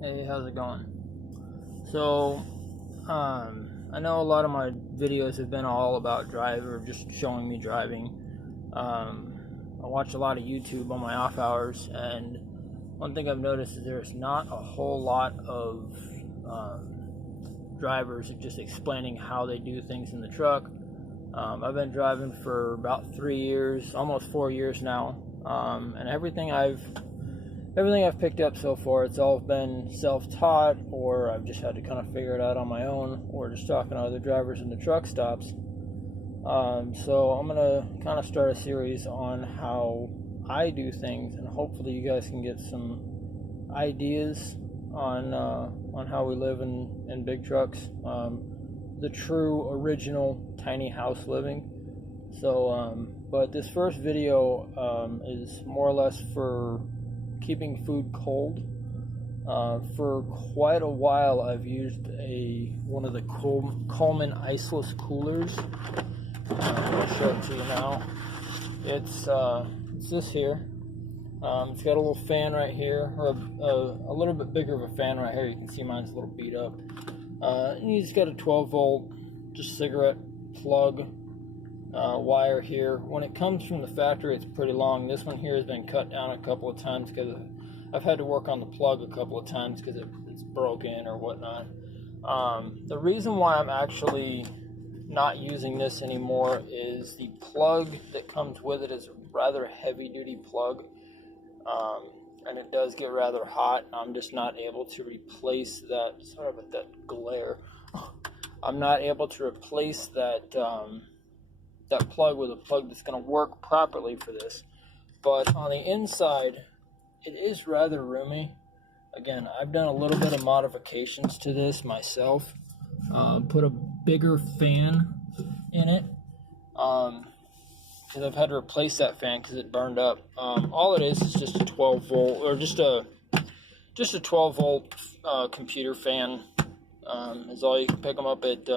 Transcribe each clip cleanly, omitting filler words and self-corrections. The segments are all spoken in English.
Hey, how's it going? So, I know a lot of my videos have been all about just showing me driving. I watch a lot of YouTube on my off hours, and one thing I've noticed is there's not a whole lot of drivers just explaining how they do things in the truck. I've been driving for about 3 years, almost 4 years now, and everything I've picked up so far, it's all been self-taught, or I've just had to kind of figure it out on my own, or just talking to other drivers in the truck stops. So I'm gonna kind of start a series on how I do things, and hopefully you guys can get some ideas on how we live in big trucks, the true original tiny house living. So, but this first video is more or less for keeping food cold. For quite a while I've used one of the Coleman iceless coolers. I'm going to show it to you now. It's this here. It's got a little fan right here, or a little bit bigger of a fan right here. You can see mine's a little beat up. And you just got a 12 volt just cigarette plug wire here. When it comes from the factory, it's pretty long. This one here has been cut down a couple of times because I've had to work on the plug a couple of times because it's broken or whatnot. The reason why I'm actually not using this anymore is the plug that comes with it is a rather heavy duty plug, and it does get rather hot. I'm just not able to replace that. Sorry about that glare. I'm not able to replace that that plug with a plug that's going to work properly for this. But on the inside, it is rather roomy. Again, I've done a little bit of modifications to this myself. Put a bigger fan in it, because I've had to replace that fan because it burned up. All it is just a 12 volt, or just a 12 volt computer fan. Is all. You can pick them up at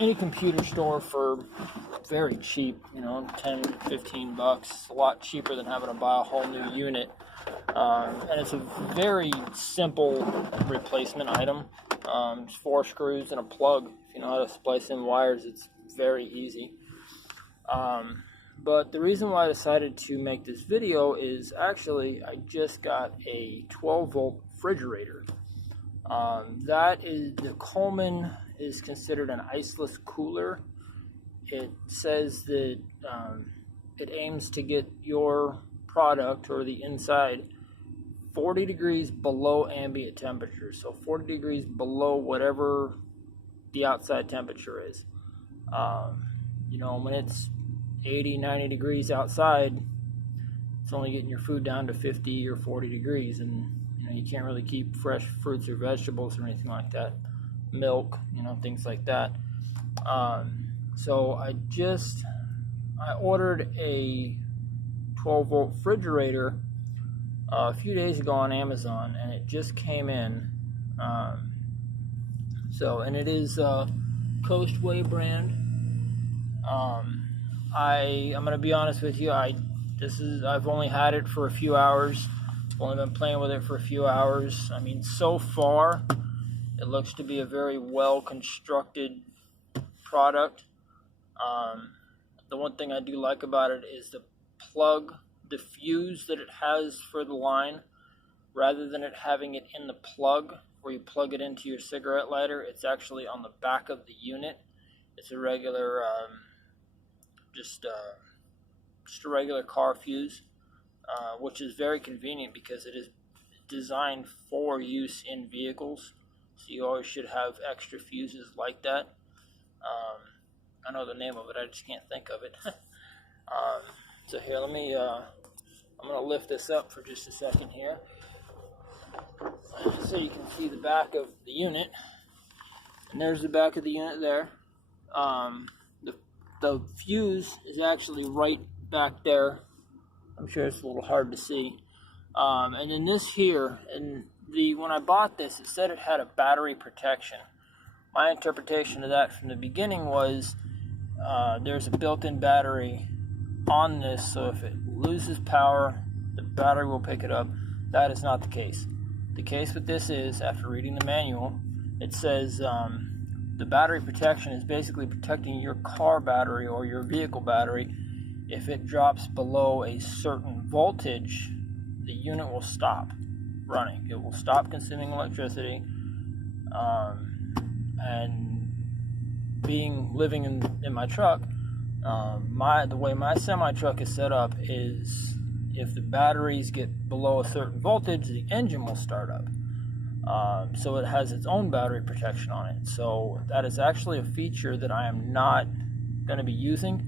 any computer store for very cheap, 10, 15 bucks. It's a lot cheaper than having to buy a whole new unit. And it's a very simple replacement item. It's 4 screws and a plug. If you know how to splice in wires, it's very easy. But the reason why I decided to make this video is actually I just got a 12 volt refrigerator. The Coleman is considered an iceless cooler. It says that it aims to get your product, or the inside, 40 degrees below ambient temperature. So 40 degrees below whatever the outside temperature is. When it's 80, 90 degrees outside, it's only getting your food down to 50 or 40 degrees, and you can't really keep fresh fruits or vegetables or anything like that. Milk, things like that. So I ordered a 12 volt refrigerator a few days ago on Amazon, and it just came in. And it is Costway brand. I'm gonna be honest with you. I've only had it for a few hours. I've only been playing with it for a few hours. I mean, so far, it looks to be a very well constructed product. The one thing I do like about it is the fuse that it has for the line. Rather than it having it in the plug where you plug it into your cigarette lighter, it's actually on the back of the unit. It's a regular, just a regular car fuse, which is very convenient because it is designed for use in vehicles. So you always should have extra fuses like that. I know the name of it, I just can't think of it. So here, I'm going to lift this up for just a second here, so you can see the back of the unit. And there's the back of the unit there. The fuse is actually right back there. I'm sure it's a little hard to see. And then this here, when I bought this, it said it had a battery protection. My interpretation of that from the beginning was there's a built-in battery on this, so if it loses power, the battery will pick it up. That is not the case. The case with this is, after reading the manual, it says the battery protection is basically protecting your car battery or your vehicle battery. If it drops below a certain voltage, the unit will stop running. It will stop consuming electricity. And living in my truck, the way my semi-truck is set up is, if the batteries get below a certain voltage, the engine will start up. So it has its own battery protection on it. So that is actually a feature that I am not going to be using.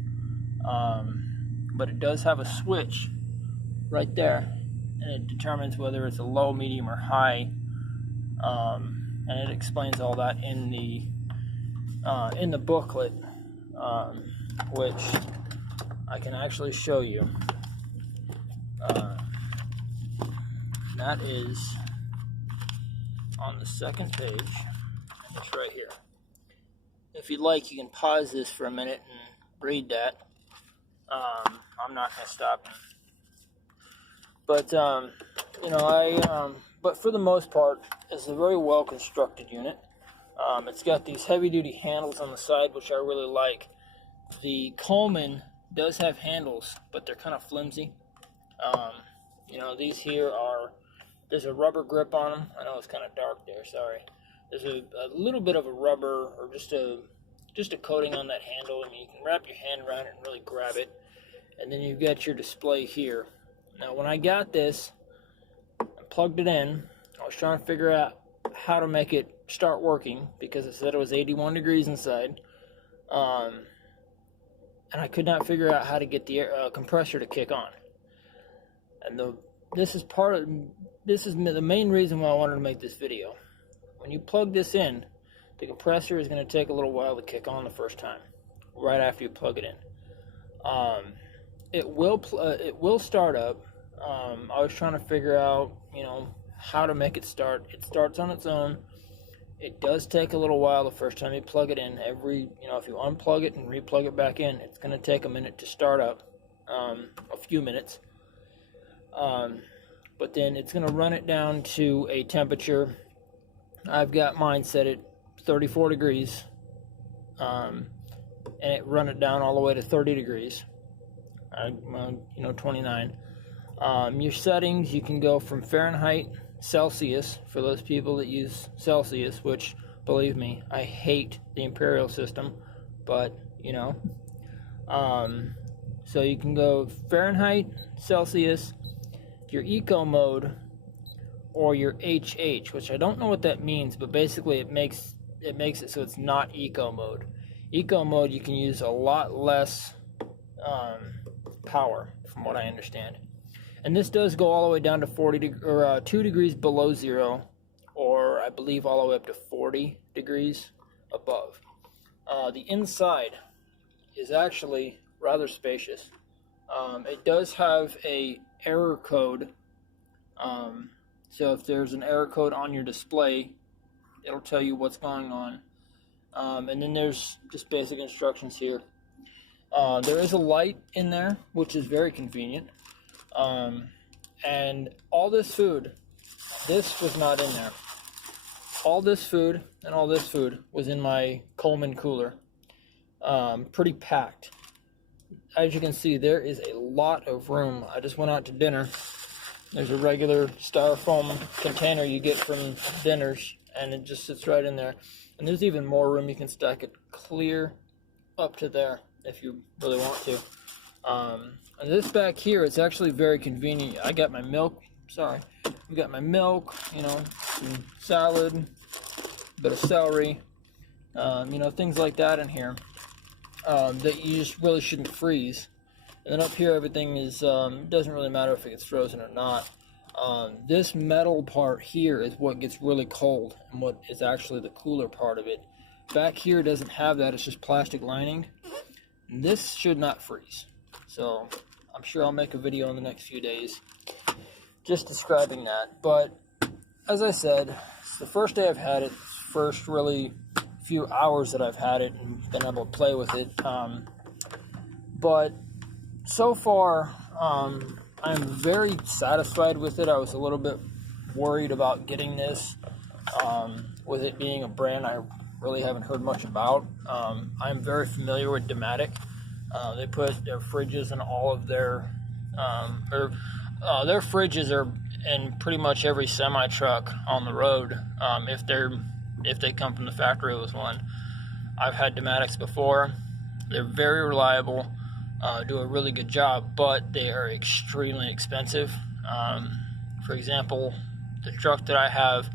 But it does have a switch right there, and it determines whether it's a low, medium, or high. And it explains all that in the booklet, which I can actually show you. That is on the second page, and it's right here. If you'd like, you can pause this for a minute and read that. I'm not going to stop. But, but for the most part, it's a very well constructed unit. It's got these heavy duty handles on the side, which I really like. The Coleman does have handles, but they're kind of flimsy. These here there's a rubber grip on them. I know it's kind of dark there, sorry. There's a little bit of a rubber, or just a coating on that handle. I mean, you can wrap your hand around it and really grab it. And then you've got your display here. Now, when I got this and plugged it in, I was trying to figure out how to make it start working, because it said it was 81 degrees inside. And I could not figure out how to get the compressor to kick on. And this is the main reason why I wanted to make this video. When you plug this in, the compressor is going to take a little while to kick on the first time, right after you plug it in. It will start up. I was trying to figure out, how to make it start. It starts on its own. It does take a little while the first time you plug it in. If you unplug it and replug it back in, it's going to take a minute to start up, a few minutes. But then it's going to run it down to a temperature. I've got mine set at 34 degrees, and it run it down all the way to 30 degrees. 29. Your settings, you can go from Fahrenheit, Celsius, for those people that use Celsius, which, believe me, I hate the imperial system, but, so you can go Fahrenheit, Celsius, your eco mode, or your HH, which I don't know what that means, but basically it makes it so it's not eco mode. Eco mode, you can use a lot less power, from what I understand. And this does go all the way down to 2 degrees below zero, or I believe all the way up to 40 degrees above. The inside is actually rather spacious. It does have a error code. So if there's an error code on your display, it'll tell you what's going on. And then there's just basic instructions here. There is a light in there, which is very convenient. And all this food, this was not in there. All this food and all this food was in my Coleman cooler. Pretty packed. As you can see, there is a lot of room. I just went out to dinner. There's a regular styrofoam container you get from dinners, and it just sits right in there. And there's even more room. You can stack it clear up to there if you really want to. And this back here, it's actually very convenient. I got my milk. We got my milk, some salad, a bit of celery, things like that in here that you just really shouldn't freeze. And then up here, everything is, doesn't really matter if it gets frozen or not. This metal part here is what gets really cold, and what is actually the cooler part of it. Back here doesn't have that, it's just plastic lining. And this should not freeze. So I'm sure I'll make a video in the next few days just describing that. But as I said, it's the first day I've had it, first really few hours that I've had it and been able to play with it. But so far, I'm very satisfied with it. I was a little bit worried about getting this, with it being a brand I really haven't heard much about. I'm very familiar with Dematic. They put their fridges in all of their their fridges are in pretty much every semi truck on the road, if they come from the factory with one. I've had Dematics before. They're very reliable, do a really good job, but they are extremely expensive. For example, the truck that I have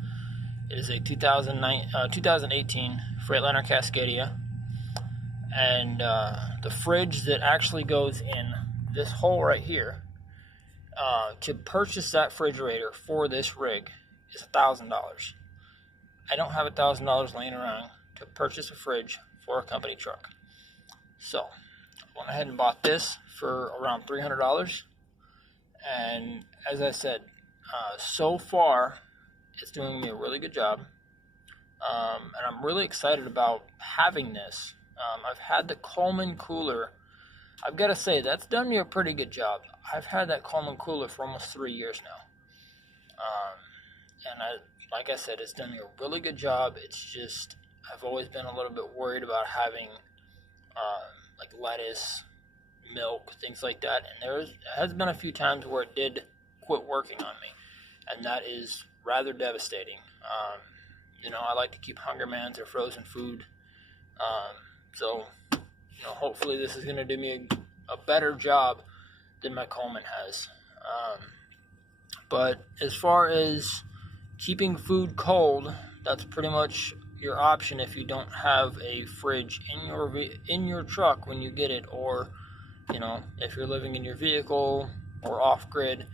is a 2018 Freightliner Cascadia, and the fridge that actually goes in this hole right here, to purchase that refrigerator for this rig is $1,000. I don't have $1,000 laying around to purchase a fridge for a company truck. So I went ahead and bought this for around $300. And as I said, so far it's doing me a really good job. And I'm really excited about having this. I've had the Coleman cooler. I've got to say, that's done me a pretty good job. I've had that Coleman cooler for almost 3 years now. And like I said, it's done me a really good job. It's just, I've always been a little bit worried about having like lettuce, milk, things like that. And there has been a few times where it did quit working on me. And that is rather devastating. You know, I like to keep Hunger Mans or frozen food. So, you know, hopefully this is going to do me a better job than my Coleman has. But as far as keeping food cold, that's pretty much your option if you don't have a fridge in your truck when you get it, or, you know, if you're living in your vehicle or off-grid.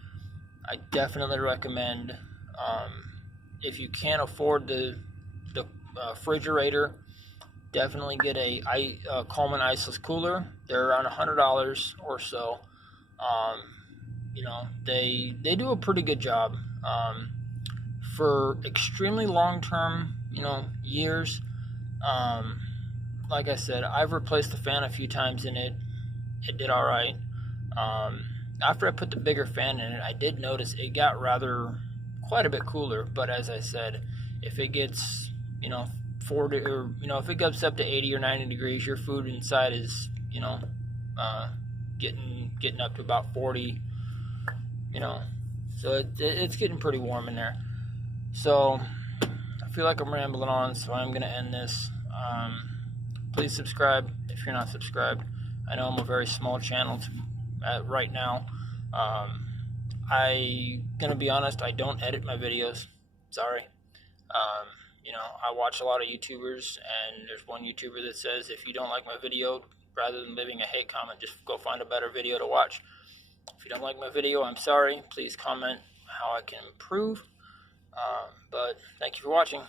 I definitely recommend, if you can't afford the refrigerator, definitely get a Coleman iceless cooler. They're around $100 or so. You know, they do a pretty good job. For extremely long-term, you know, years, like I said, I've replaced the fan a few times in it. It did all right. After I put the bigger fan in it, I did notice it got quite a bit cooler. But as I said, if it gets, you know, 40, or, you know, if it gets up to 80 or 90 degrees, your food inside is, you know, getting up to about 40, you know, so it's getting pretty warm in there. So I feel like I'm rambling on, so I'm going to end this. Please subscribe if you're not subscribed. I know I'm a very small channel right now. I'm going to be honest, I don't edit my videos. Sorry. You know, I watch a lot of YouTubers, and there's one YouTuber that says, if you don't like my video, rather than leaving a hate comment, just go find a better video to watch. If you don't like my video, I'm sorry. Please comment how I can improve. But thank you for watching.